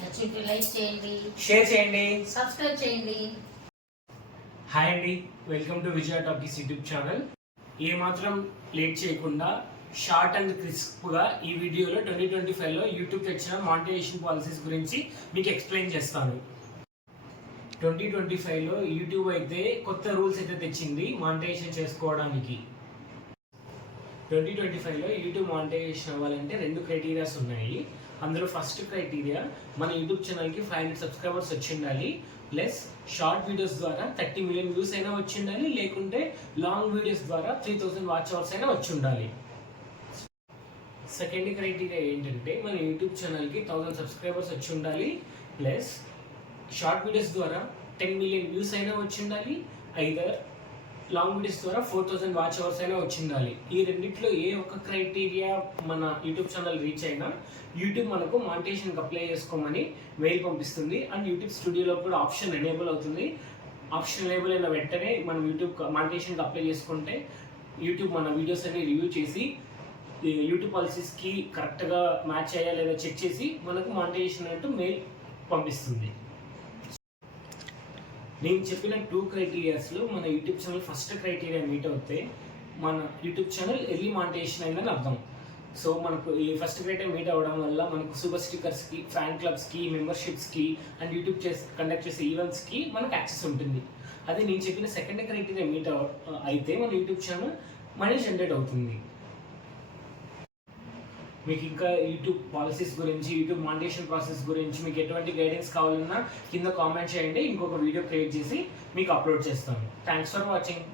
నచ్చితే లైక్ చేయండి, షేర్ చేయండి, సబ్స్క్రైబ్ చేయండి. హాయ్ అండి, welcome to Vijaya talkies YouTube channel. ఏమాత్రం లేట్ చేయకుండా షార్ట్ అండ్ క్రిస్ప్గా ఈ వీడియోలో 2025లో యూట్యూబ్ తెచ్చిన మానిటైజేషన్ పాలసీస్ గురించి మీకు ఎక్స్ప్లెయిన్ చేస్తాను. 2025లో యూట్యూబ్ అయితే కొత్త రూల్స్ అయితే తెచ్చింది మానిటైజేషన్ చేసుకోవడానికి. 2025లో యూట్యూబ్ మానిటైజేషన్ అవ్వాలంటే 2 క్రైటీరియాస్ ఉన్నాయి. అందులో ఫస్ట్ క్రైటీరియా మన యూట్యూబ్ ఛానల్కి 500 సబ్స్క్రైబర్స్ వచ్చి ఉండాలి, ప్లస్ షార్ట్ వీడియోస్ ద్వారా 30 మిలియన్ వ్యూస్ అయినా వచ్చి ఉండాలి, లేకుంటే లాంగ్ వీడియోస్ ద్వారా 3000 వాచ్ అవర్స్ అయినా వచ్చి ఉండాలి. సెకండ్ క్రైటీరియా ఏంటంటే మన యూట్యూబ్ ఛానల్కి 1000 సబ్స్క్రైబర్స్ వచ్చి ఉండాలి, ప్లస్ షార్ట్ వీడియోస్ ద్వారా 10 మిలియన్ వ్యూస్ అయినా వచ్చి ఉండాలి, ఐదర్ లాంగ్ వీడియోస్ ద్వారా 4000 వాచ్ అవర్స్ అయినా వచ్చి ఉండాలి. ఈ రెండిట్లో ఏ ఒక్క క్రైటీరియా మన యూట్యూబ్ ఛానల్ రీచ్ అయినా యూట్యూబ్ మనకు మానిటైజేషన్కి అప్లై చేసుకోమని మెయిల్ పంపిస్తుంది. అండ్ యూట్యూబ్ స్టూడియోలో కూడా ఆప్షన్ ఎనేబుల్ అవుతుంది. ఆప్షన్ ఎనేబుల్ అయిన వెంటనే మనం యూట్యూబ్ మానిటైజేషన్కి అప్లై చేసుకుంటే యూట్యూబ్ మన వీడియోస్ అన్ని రివ్యూ చేసి యూట్యూబ్ పాలసీస్కి కరెక్ట్గా మ్యాచ్ అయ్యా లేదా చెక్ చేసి మనకు మానిటైజేషన్ అంటూ మెయిల్ పంపిస్తుంది. నేను చెప్పిన 2 క్రైటీరియాస్లో మన YouTube channel first criteria meet అవుతే మన యూట్యూబ్ ఛానల్ ఎర్లీ మానిటైజేషన్ అయిందని అర్థం. సో మనకు ఈ ఫస్ట్ క్రైటీరియా మీట్ అవ్వడం వల్ల మనకు సూపర్ స్టిక్కర్స్కి, ఫ్యాన్ క్లబ్స్కి, మెంబర్షిప్స్కి అండ్ యూట్యూబ్ కండక్ట్ చేసే ఈవెంట్స్కి మనకు యాక్సెస్ ఉంటుంది. అదే నేను చెప్పిన సెకండ్ క్రైటీరియా మీట్ అయితే మన యూట్యూబ్ ఛానల్ మనీ జనరేట్ అవుతుంది. మీకు ఇంకా యూట్యూబ్ పాలసీస్ గురించి, యూట్యూబ్ మానిటైజేషన్ ప్రాసెస్ గురించి మీకు ఎటువంటి గైడెన్స్ కావాలన్నా కింద కామెంట్ చేయండి. ఇంకొక వీడియో క్రియేట్ చేసి మీకు అప్లోడ్ చేస్తాను. Thanks for watching.